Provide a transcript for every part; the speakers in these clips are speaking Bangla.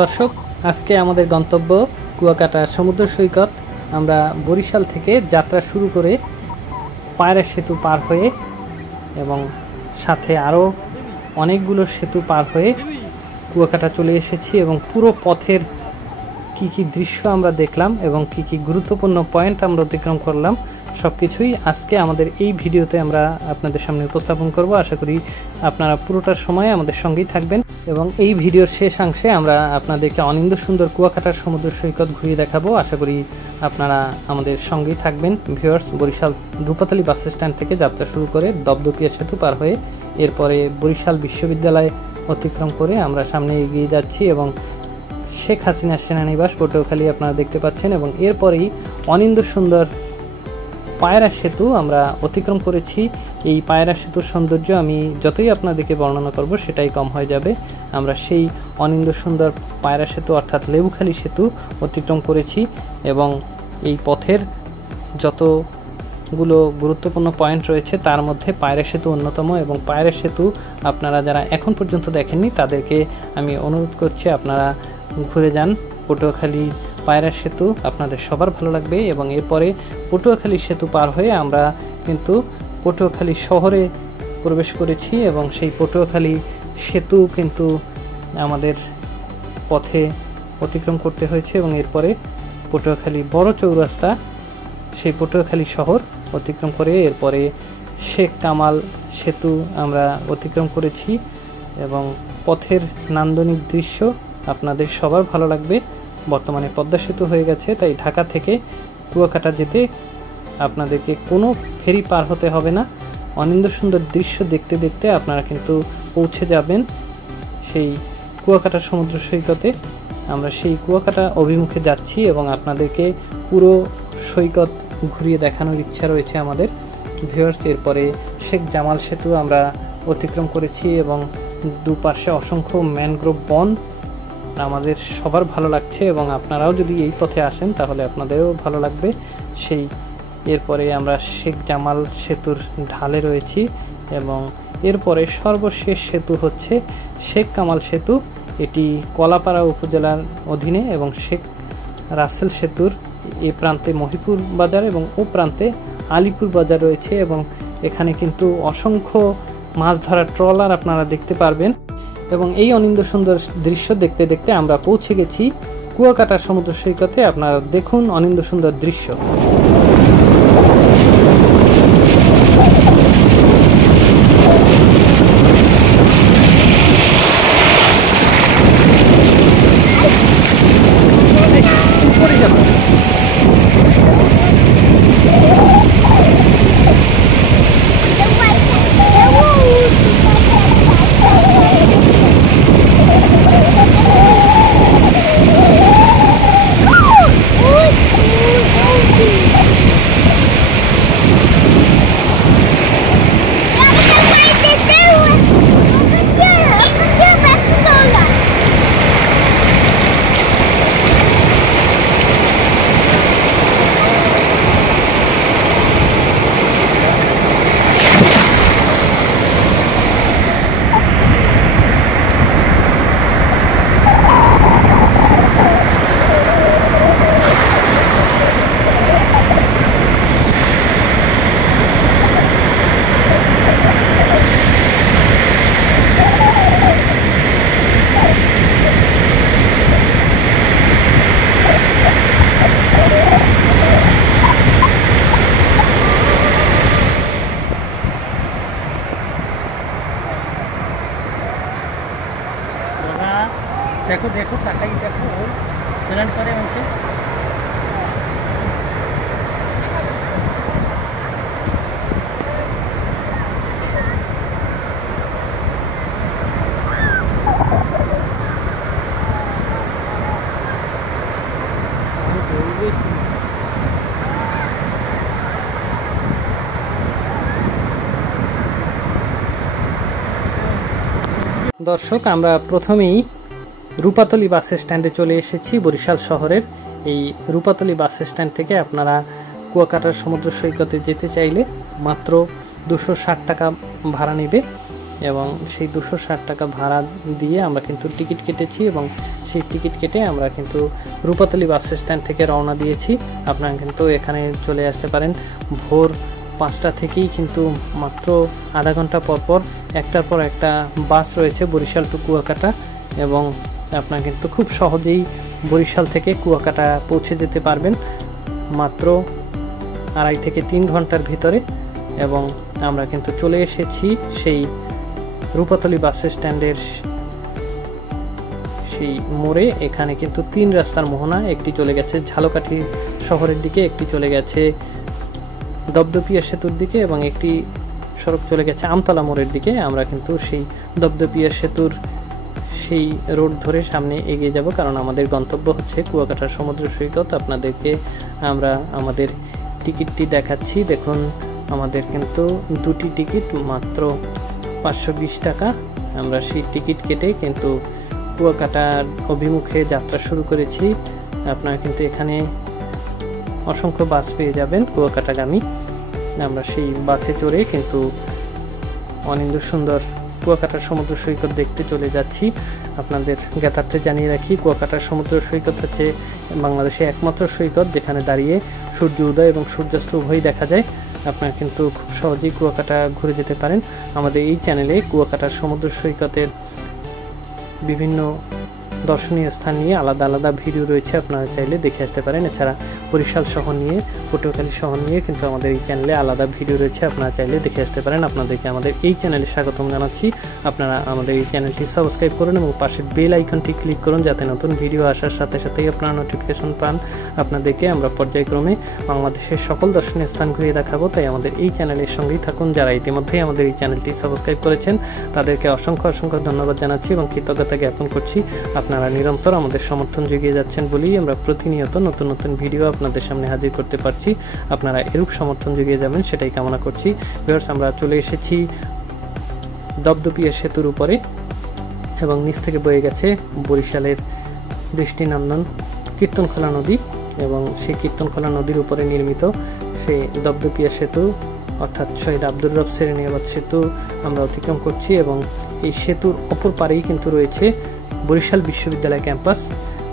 দর্শক, আজকে আমাদের গন্তব্য কুয়াকাটা সমুদ্র সৈকত। আমরা বরিশাল থেকে যাত্রা শুরু করে পায়রা সেতু পার হয়ে এবং সাথে আরও অনেকগুলো সেতু পার হয়ে কুয়াকাটা চলে এসেছি এবং পুরো পথের কি কি দৃশ্য আমরা দেখলাম এবং কি কি গুরুত্বপূর্ণ পয়েন্ট আমরা অতিক্রম করলাম সব কিছুই আজকে আমাদের এই ভিডিওতে আমরা আপনাদের সামনে উপস্থাপন করব। আশা করি আপনারা পুরোটার সময় আমাদের সঙ্গেই থাকবেন এবং এই ভিডিওর শেষাংশে আমরা আপনাদেরকে অনিন্দ সুন্দর কুয়াকাটার সমুদ্র সৈকত ঘুরিয়ে দেখাবো। আশা করি আপনারা আমাদের সঙ্গেই থাকবেন। Viewers, Barishal Rupatali bus stand থেকে যাত্রা শুরু করে দপদপিয়া সেতু পার হয়ে এরপরে বরিশাল বিশ্ববিদ্যালয় অতিক্রম করে আমরা সামনে এগিয়ে যাচ্ছি এবং শেখ হাসিনার সেনানিবাস পটুয়াখালী আপনারা দেখতে পাচ্ছেন এবং এরপরেই অনিন্দ সুন্দর পায়রা সেতু আমরা অতিক্রম করেছি। এই পায়রা সেতুর সৌন্দর্য আমি যতই আপনাদেরকে বর্ণনা করব সেটাই কম হয়ে যাবে। আমরা সেই অনিন্দ সুন্দর পায়রা সেতু অর্থাৎ লেবুখালী সেতু অতিক্রম করেছি এবং এই পথের যতগুলো গুরুত্বপূর্ণ পয়েন্ট রয়েছে তার মধ্যে পায়রা সেতু অন্যতম এবং পায়রা সেতু আপনারা যারা এখন পর্যন্ত দেখেননি তাদেরকে আমি অনুরোধ করছি আপনারা ঘুরে যান। পটুয়াখালী পায়রা সেতু আপনাদের সবার ভালো লাগবে এবং এরপরে পটুয়াখালী সেতু পার হয়ে আমরা কিন্তু পটুয়াখালী শহরে প্রবেশ করেছি এবং সেই পটুয়াখালী সেতু কিন্তু আমাদের পথে অতিক্রম করতে হয়েছে এবং এরপরে পটুয়াখালী বড় চৌরাস্তা, সেই পটুয়াখালী শহর অতিক্রম করে এরপরে শেখ কামাল সেতু আমরা অতিক্রম করেছি এবং পথের নান্দনিক দৃশ্য আপনাদের সবার ভালো লাগবে। বর্তমানে পদ্মা সেতু হয়ে গেছে, তাই ঢাকা থেকে কুয়াকাটা যেতে আপনাদেরকে কোনো ফেরি পার হতে হবে না। অনিন্দ সুন্দর দৃশ্য দেখতে দেখতে আপনারা কিন্তু পৌঁছে যাবেন সেই কুয়াকাটা সমুদ্র সৈকতে। আমরা সেই কুয়াকাটা অভিমুখে যাচ্ছি এবং আপনাদেরকে পুরো সৈকত ঘুরিয়ে দেখানোর ইচ্ছা রয়েছে আমাদের। ভিউয়ার্স, এরপরে শেখ জামাল সেতু আমরা অতিক্রম করেছি এবং দুপাশে অসংখ্য ম্যানগ্রোভ বন আমাদের সবার ভালো লাগছে এবং আপনারাও যদি এই পথে আসেন তাহলে আপনাদেরও ভালো লাগবে। সেই এরপরে আমরা শেখ জামাল সেতুর ঢালে রয়েছি এবং এরপরে সর্বশেষ সেতু হচ্ছে শেখ কামাল সেতু। এটি কলাপাড়া উপজেলার অধীনে এবং শেখ রাসেল সেতুর এ প্রান্তে মহিপুর বাজার এবং ও প্রান্তে আলিপুর বাজার রয়েছে এবং এখানে কিন্তু অসংখ্য মাছ ধরার ট্রলার আপনারা দেখতে পারবেন এবং এই অনিন্দ সুন্দর দৃশ্য দেখতে দেখতে আমরা পৌঁছে গেছি কুয়াকাটা সমুদ্র সৈকতে। আপনারা দেখুন অনিন্দ সুন্দর দৃশ্য। देखो देखो टाका ही देखो चलन करे उनसे দর্শক, আমরা প্রথমেই রূপাতলী বাস স্ট্যান্ডে চলে এসেছি বরিশাল শহরের। এই রূপাতলী বাস স্ট্যান্ড থেকে আপনারা কুয়াকাটার সমুদ্র সৈকতে যেতে চাইলে মাত্র 260 টাকা ভাড়া নেবে এবং সেই 260 টাকা ভাড়া দিয়ে আমরা কিন্তু টিকিট কেটেছি এবং সেই টিকিট কেটে আমরা কিন্তু রূপাতলী বাস স্ট্যান্ড থেকে রওনা দিয়েছি। আপনারা কিন্তু এখানে চলে আসতে পারেন ভোর 5টা থেকেই, কিন্তু মাত্র আধা ঘন্টা পর একটার পর একটা বাস রয়েছে বরিশাল টু কুয়াকাটা, এবং আপনারা কিন্তু খুব সহজেই বরিশাল থেকে কুয়াকাটা পৌঁছে যেতে পারবেন মাত্র 2.5 থেকে 3 ঘন্টার ভিতরে। এবং আমরা কিন্তু চলে এসেছি সেই রূপাতলী বাস স্ট্যান্ডের সেই মোড়ে। এখানে কিন্তু 3 রাস্তার মোহনা, একটি চলে গেছে ঝালকাঠি শহরের দিকে, একটি চলে গেছে দপদপিয়া সেতুর দিকে এবং একটি সড়ক চলে গেছে আমতলা মোড়ের দিকে। আমরা কিন্তু সেই দপদপিয়া সেতুর সেই রোড ধরে সামনে এগিয়ে যাব, কারণ আমাদের গন্তব্য হচ্ছে কুয়াকাটা সমুদ্র সৈকত। আপনাদেরকে আমরা আমাদের টিকিটটি দেখাচ্ছি। দেখুন, আমাদের কিন্তু 2টি টিকিট মাত্র 520 টাকা। আমরা সেই টিকিট কেটে কিন্তু কুয়াকাটার অভিমুখে যাত্রা শুরু করেছি। আপনারা কিন্তু এখানে অসংখ্য বাস পেয়ে যাবেন কুয়াকাটাগামী। আমরা সেই বাসে চড়ে কিন্তু অনিন্দ্য সুন্দর কুয়াকাটার সমুদ্র সৈকত দেখতে চলে যাচ্ছি। আপনাদের জ্ঞাতার্থে জানিয়ে রাখি, কুয়াকাটার সমুদ্র সৈকত হচ্ছে বাংলাদেশে একমাত্র সৈকত যেখানে দাঁড়িয়ে সূর্য উদয় এবং সূর্যাস্ত উভয়ই দেখা যায়। আপনারা কিন্তু খুব সহজেই কুয়াকাটা ঘুরে যেতে পারেন। আমাদের এই চ্যানেলে কুয়াকাটার সমুদ্র সৈকতের বিভিন্ন দর্শনীয় স্থান নিয়ে আলাদা আলাদা ভিডিও রয়েছে, আপনারা চাইলে দেখে আসতে পারেন। এছাড়া বরিশাল শহর নিয়ে, পটুয়াখালী শহর নিয়ে কিন্তু আমাদের এই চ্যানেলে আলাদা ভিডিও রয়েছে, আপনারা চাইলে দেখে আসতে পারেন। আপনাদেরকে আমাদের এই চ্যানেলে স্বাগতম জানাচ্ছি। আপনারা আমাদের এই চ্যানেলটি সাবস্ক্রাইব করুন এবং পাশের বেল আইকনটি ক্লিক করুন, যাতে নতুন ভিডিও আসার সাথে সাথেই আপনারা নোটিফিকেশন পান। আপনাদেরকে আমরা পর্যায়ক্রমে বাংলাদেশের সকল দর্শনীয় স্থান ঘুরিয়ে দেখাবো, তাই আমাদের এই চ্যানেলের সঙ্গেই থাকুন। যারা ইতিমধ্যেই আমাদের এই চ্যানেলটি সাবস্ক্রাইব করেছেন তাদেরকে অসংখ্য ধন্যবাদ জানাচ্ছি এবং কৃতজ্ঞতা জ্ঞাপন করছি। আপনারা নিরন্তর আমাদের সমর্থন জুগিয়ে যাচ্ছেন বলেই আমরা প্রতিনিয়ত নতুন নতুন ভিডিও আপনাদের সামনে হাজির করতে পারছি। আপনারা এরূপ সমর্থন জুগিয়ে যাবেন সেটাই কামনা করছি। ভিউয়ার্স, আমরা চলে এসেছি দপদপিয়া সেতুর উপরে এবং নিচ থেকে বয়ে গেছে বরিশালের দৃষ্টিনন্দন কীর্তনখোলা নদী, এবং সেই কীর্তনখোলা নদীর উপরে নির্মিত সেই দপদপিয়া সেতু অর্থাৎ শহীদ আব্দুর রব সেরেনিয়াবাদ সেতু আমরা অতিক্রম করছি। এবং এই সেতুর অপর পারেই কিন্তু রয়েছে বরিশাল বিশ্ববিদ্যালয় ক্যাম্পাস।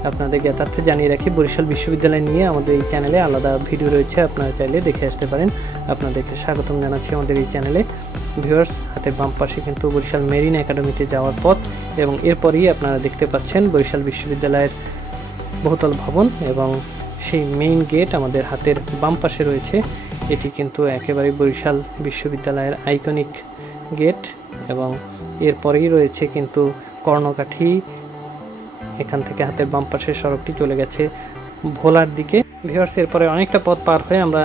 আপনাদের জ্ঞাতার্থে জানিয়ে রাখি, বরিশাল বিশ্ববিদ্যালয় নিয়ে আমাদের এই চ্যানেলে আলাদা ভিডিও রয়েছে, আপনারা চাইলে দেখে আসতে পারেন। আপনাদেরকে স্বাগতম জানাচ্ছি আমাদের এই চ্যানেলে। ভিউয়ার্স, হাতের বাম পাশে কিন্তু বরিশাল মেরিন একাডেমিতে যাওয়ার পথ, এবং এরপরই আপনারা দেখতে পাচ্ছেন বরিশাল বিশ্ববিদ্যালয়ের বহুতল ভবন, এবং সেই মেইন গেট আমাদের হাতের বাম পাশে রয়েছে। এটি কিন্তু একেবারে বরিশাল বিশ্ববিদ্যালয়ের আইকনিক গেট, এবং এরপরেই রয়েছে কিন্তু কর্ণকাঠি। এখান থেকে হাতের বাম পাশের সড়কটি চলে গেছে ভোলার দিকে। ভিউয়ার্স, এরপরে অনেকটা পথ পার হয়ে আমরা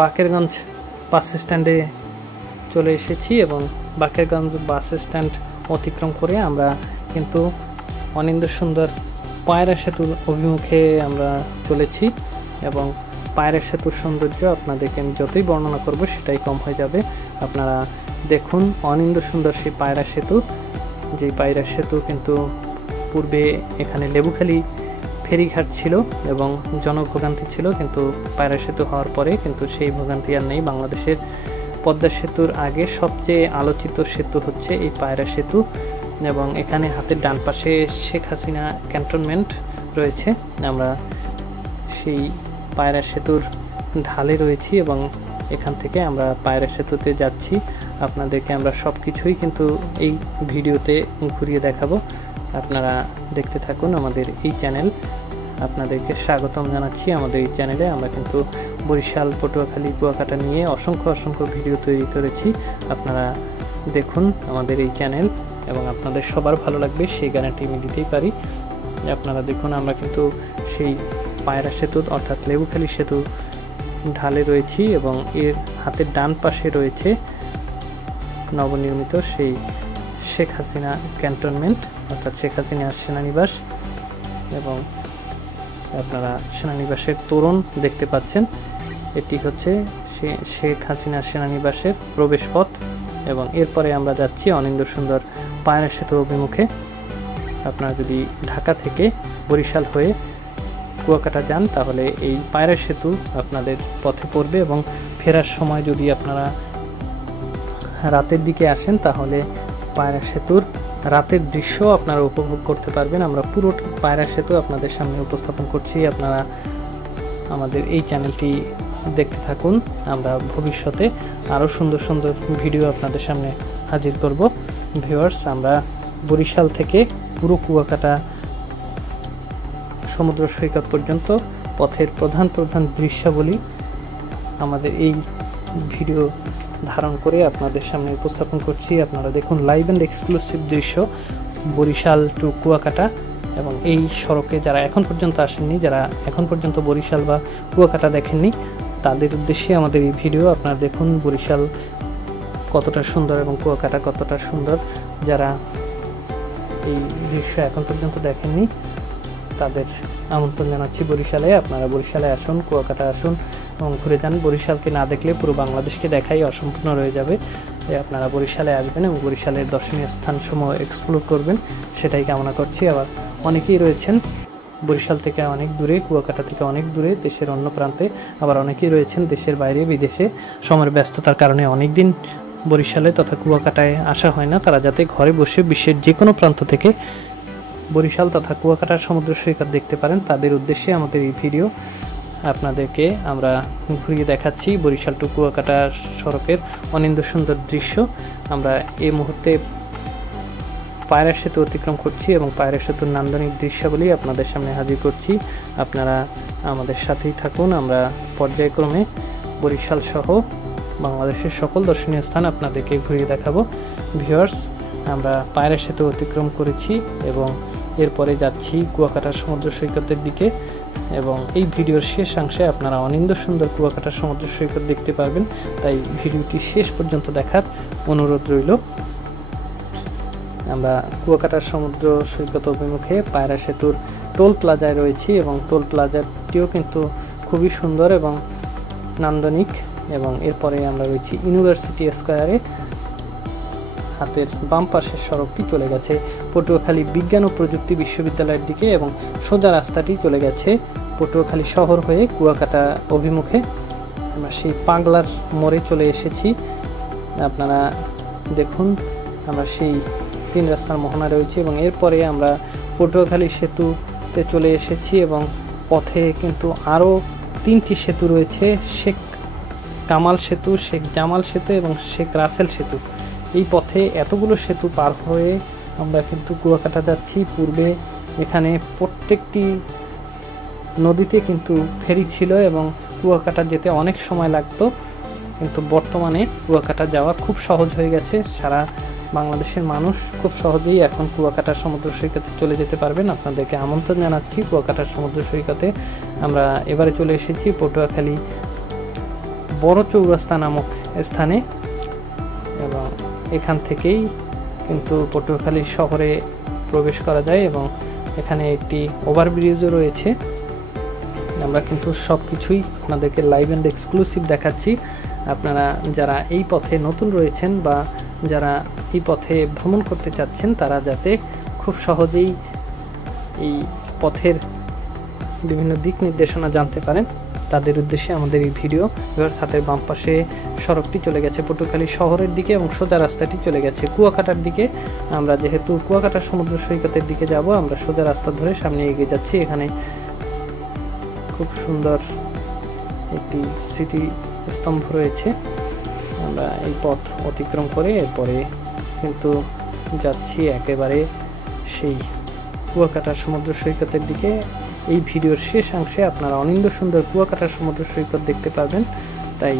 বাকেরগঞ্জ বাস স্ট্যান্ডে চলে এসেছি, এবং বাকেরগঞ্জ বাস স্ট্যান্ড অতিক্রম করে আমরা কিন্তু অনিন্দ্য সুন্দর পায়রা সেতুর অভিমুখে আমরা চলেছি। এবং পায়রা সেতুর সৌন্দর্য আপনাদেরকে আমি যতই বর্ণনা করব সেটাই কম হয়ে যাবে। আপনারা দেখুন অনিন্দ্য সুন্দর সেই পায়রা সেতু, যে পায়রা সেতু কিন্তু পূর্বে এখানে লেবুখালী ফেরিঘাট ছিল এবং জনভোগান্তি ছিল, কিন্তু পায়রা সেতু হওয়ার পরে কিন্তু সেই ভোগান্তি আর নেই। বাংলাদেশের পদ্মা সেতুর আগে সবচেয়ে আলোচিত সেতু হচ্ছে এই পায়রা সেতু, এবং এখানে হাতের ডান পাশে শেখ হাসিনা ক্যান্টনমেন্ট রয়েছে। আমরা সেই পায়রা সেতুর ঢালে রয়েছি এবং এখান থেকে আমরা পায়রা সেতুতে যাচ্ছি। আপনাদেরকে আমরা সব কিছুই কিন্তু এই ভিডিওতে ঘুরিয়ে দেখাবো, আপনারা দেখতে থাকুন আমাদের এই চ্যানেল। আপনাদেরকে স্বাগতম জানাচ্ছি আমাদের এই চ্যানেলে। আমরা কিন্তু বরিশাল, পটুয়াখালী, কুয়াকাটা নিয়ে অসংখ্য ভিডিও তৈরি করেছি। আপনারা দেখুন আমাদের এই চ্যানেল, এবং আপনাদের সবার ভালো লাগবে সেই গ্যারান্টি আমি দিতেই পারি। আপনারা দেখুন, আমরা কিন্তু সেই পায়রা সেতু অর্থাৎ লেবুখালী সেতু ঢালে রয়েছি, এবং এর হাতের ডান পাশে রয়েছে নবনির্মিত সেই শেখ হাসিনা ক্যান্টনমেন্ট অর্থাৎ শেখ হাসিনার সেনানিবাস, এবং আপনারা সেনানিবাসের তোরণ দেখতে পাচ্ছেন। এটি হচ্ছে শেখ হাসিনার সেনানিবাসের প্রবেশ পথ, এবং এরপরে আমরা যাচ্ছি অনিন্দ্য সুন্দর পায়রা সেতু অভিমুখে। আপনারা যদি ঢাকা থেকে বরিশাল হয়ে কুয়াকাটা যান তাহলে এই পায়রা সেতু আপনাদের পথে পড়বে, এবং ফেরার সময় যদি আপনারা রাতের দিকে আসেন তাহলে পায়রা সেতুর রাতের দৃশ্য আপনারা উপভোগ করতে পারবেন। আমরা পুরো পায়রা সেতু আপনাদের সামনে উপস্থাপন করছি। আপনারা আমাদের এই চ্যানেলটি দেখতে থাকুন। আমরা ভবিষ্যতে আরও সুন্দর সুন্দর ভিডিও আপনাদের সামনে হাজির করব। ভিউয়ার্স, আমরা বরিশাল থেকে পুরো কুয়াকাটা সমুদ্র সৈকত পর্যন্ত পথের প্রধান প্রধান দৃশ্যাবলী আমাদের এই ভিডিও ধারণ করে আপনাদের সামনে উপস্থাপন করছি। আপনারা দেখুন লাইভ অ্যান্ড এক্সক্লুসিভ দৃশ্য বরিশাল টু কুয়াকাটা। এবং এই সড়কে যারা এখন পর্যন্ত আসেননি, যারা এখন পর্যন্ত বরিশাল বা কুয়াকাটা দেখেননি, তাদের উদ্দেশ্যে আমাদের এই ভিডিও। আপনারা দেখুন বরিশাল কতটা সুন্দর এবং কুয়াকাটা কতটা সুন্দর। যারা এই দৃশ্য এখন পর্যন্ত দেখেননি তাদের আমন্ত্রণ জানাচ্ছি বরিশালে। আপনারা বরিশালে আসুন, কুয়াকাটা আসুন এবং ঘুরে যান। বরিশালকে না দেখলে পুরো বাংলাদেশকে দেখাই অসম্পূর্ণ রয়ে যাবে। আপনারা বরিশালে আসবেন এবং বরিশালের দর্শনীয় স্থানসমূহ এক্সপ্লোর করবেন, সেটাই কামনা করছি। আবার অনেকেই রয়েছেন বরিশাল থেকে অনেক দূরে, কুয়াকাটা থেকে অনেক দূরে, দেশের অন্য প্রান্তে। আবার অনেকেই রয়েছেন দেশের বাইরে, বিদেশে। সময়ের ব্যস্ততার কারণে অনেক দিন বরিশালে তথা কুয়াকাটায় আসা হয় না। তারা যাতে ঘরে বসে বিশ্বের যে কোনো প্রান্ত থেকে বরিশাল তথা কুয়াকাটার সমুদ্র সৈকত দেখতে পারেন, তাদের উদ্দেশ্যে আমাদের এই ভিডিও। আপনাদেরকে আমরা ঘুরিয়ে দেখাচ্ছি বরিশাল টু কুয়াকাটা সড়কের অনিন্দ্য সুন্দর দৃশ্য। আমরা এই মুহূর্তে পায়রা সেতু অতিক্রম করছি এবং পায়রা সেতুর নান্দনিক দৃশ্যাবলী আপনাদের সামনে হাজির করছি। আপনারা আমাদের সাথেই থাকুন। আমরা পর্যায়ক্রমে বরিশাল সহ বাংলাদেশের সকল দর্শনীয় স্থান আপনাদেরকে ঘুরিয়ে দেখাবো। ভিউয়ার্স, আমরা পায়রা সেতু অতিক্রম করেছি এবং এরপরে যাচ্ছি কুয়াকাটা সমুদ্র সৈকতের দিকে। এবং এই ভিডিওর শেষাংশে আপনারা অনিন্দ্য সুন্দর কুয়াকাটা সমুদ্র সৈকত দেখতে পারবেন, তাই ভিডিওটি শেষ পর্যন্ত দেখার অনুরোধ রইল। আমরা কুয়াকাটা সমুদ্র সৈকত অভিমুখে পায়রা সেতুর টোল প্লাজায় রয়েছি এবং টোল প্লাজাটিও কিন্তু খুবই সুন্দর এবং নান্দনিক। এবং এরপরে আমরা রয়েছি ইউনিভার্সিটি স্কয়ারে। হাতের বাম পাশের সড়কটি চলে গেছে পটুয়াখালী বিজ্ঞান ও প্রযুক্তি বিশ্ববিদ্যালয়ের দিকে এবং সোজা রাস্তাটি চলে গেছে পটুয়াখালী শহর হয়ে কুয়াকাটা অভিমুখে। আমরা সেই পাগলার মোড়ে চলে এসেছি। আপনারা দেখুন, আমরা সেই 3 রাস্তার মোহনা রয়েছে এবং এরপরে আমরা পটুয়াখালী সেতুতে চলে এসেছি এবং পথে কিন্তু আরও 3টি সেতু রয়েছে, শেখ কামাল সেতু, শেখ জামাল সেতু এবং শেখ রাসেল সেতু। এই পথে এতগুলো সেতু পার হয়ে আমরা কিন্তু কুয়াকাটা যাচ্ছি। পূর্বে এখানে প্রত্যেকটি নদীতে কিন্তু ফেরি ছিল এবং কুয়াকাটা যেতে অনেক সময় লাগতো, কিন্তু বর্তমানে কুয়াকাটা যাওয়া খুব সহজ হয়ে গেছে। সারা বাংলাদেশের মানুষ খুব সহজেই এখন কুয়াকাটা সমুদ্র সৈকতে চলে যেতে পারবেন। আপনাদেরকে আমন্ত্রণ জানাচ্ছি কুয়াকাটা সমুদ্র সৈকতে। আমরা এবারে চলে এসেছি পটুয়াখালী বড় চৌরাস্তা নামক স্থানে এবং এখান থেকেই কিন্তু পটুয়াখালী শহরে প্রবেশ করা যায় এবং এখানে একটি ওভারব্রিজও রয়েছে। আমরা কিন্তু সব কিছুই আপনাদেরকে লাইভ অ্যান্ড এক্সক্লুসিভ দেখাচ্ছি। আপনারা যারা এই পথে নতুন রয়েছেন বা যারা এই পথে ভ্রমণ করতে চাচ্ছেন, তারা যাতে খুব সহজেই এই পথের বিভিন্ন দিক নির্দেশনা জানতে পারেন, তাদের উদ্দেশ্যে আমাদের এই ভিডিও। এবার হাতের বাম পাশে সড়কটি চলে গেছে পটুয়াখালী শহরের দিকে এবং সোজা রাস্তাটি চলে গেছে কুয়াকাটার দিকে। আমরা যেহেতু কুয়াকাটা সমুদ্র সৈকতের দিকে যাব, আমরা সোজা রাস্তা ধরে সামনে এগিয়ে যাচ্ছি। এখানে খুব সুন্দর একটি স্মৃতি স্তম্ভ রয়েছে। আমরা এই পথ অতিক্রম করে এরপরে কিন্তু যাচ্ছি একেবারে সেই কুয়াকাটা সমুদ্র সৈকতের দিকে। এই ভিডিওর শেষাংশে আপনারা অনিন্দ্য সুন্দর কুয়াকাটা সমুদ্র সৈকত দেখতে পাবেন, তাই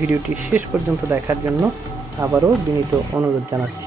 ভিডিওটি শেষ পর্যন্ত দেখার জন্য আবারও বিনীত অনুরোধ জানাচ্ছি।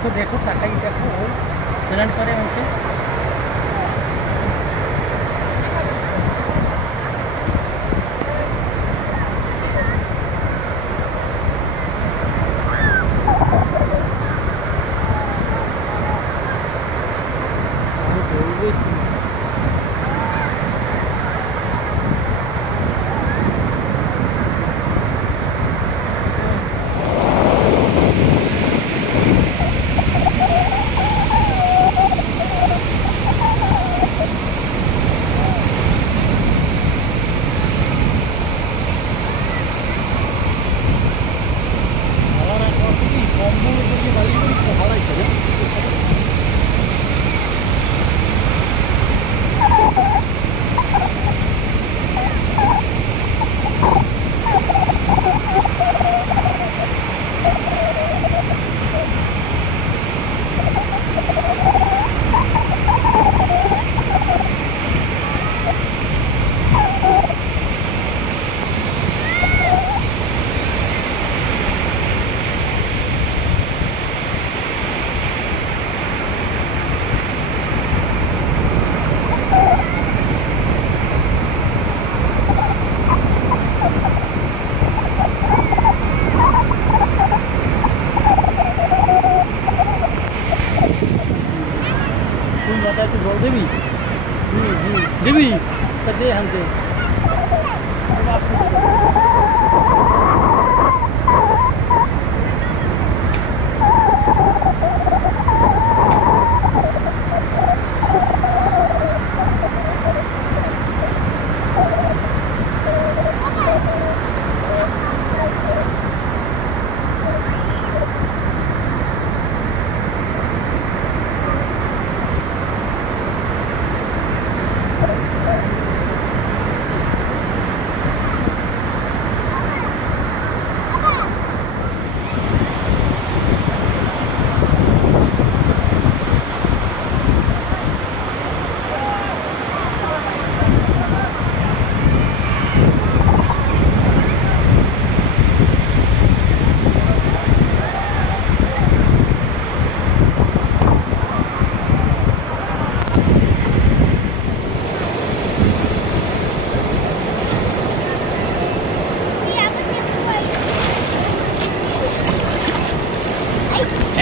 देखो देखो टाटा की देखो सिलेंड करे उनसे देवी देवी दे हमसे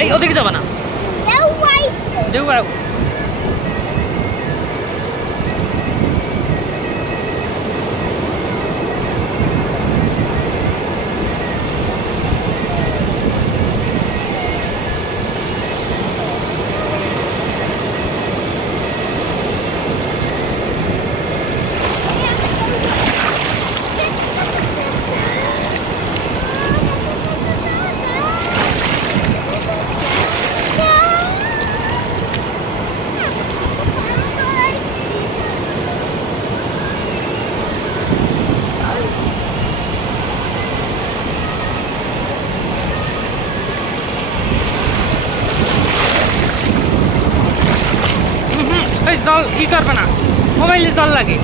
এই ওদিকে যাবা না দেউ ভাই জল ই করবে না মোবাইলে জল লাগে